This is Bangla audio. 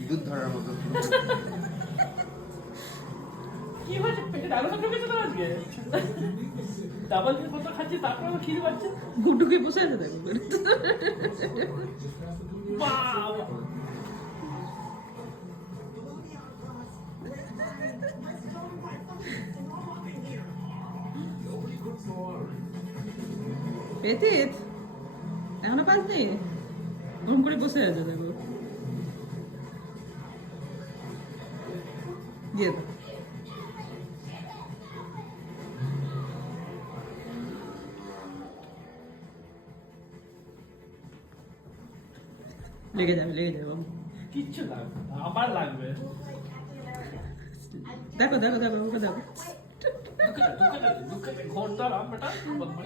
ইঁদুর ধরার মতো কি হয়েছে পেটে ডায়লগ ঢুকেছে তো আজকে ডাবল দিয়ে কত খাচ্ছি তারপর আমার খিদে পাচ্ছে গুড্ডুকে বসে আছে দেখো বাবা পেতিত এখনো পাসনি ওরম করে বসে আছে দেখো দিয়ে দাও লেগে যাবে বাবু কিচ্ছু লাগবে না, আবার লাগবে দেখো দেখো দেখো ওকে দেখো ঢুকে ঘরটা রাম বেটা বদমাই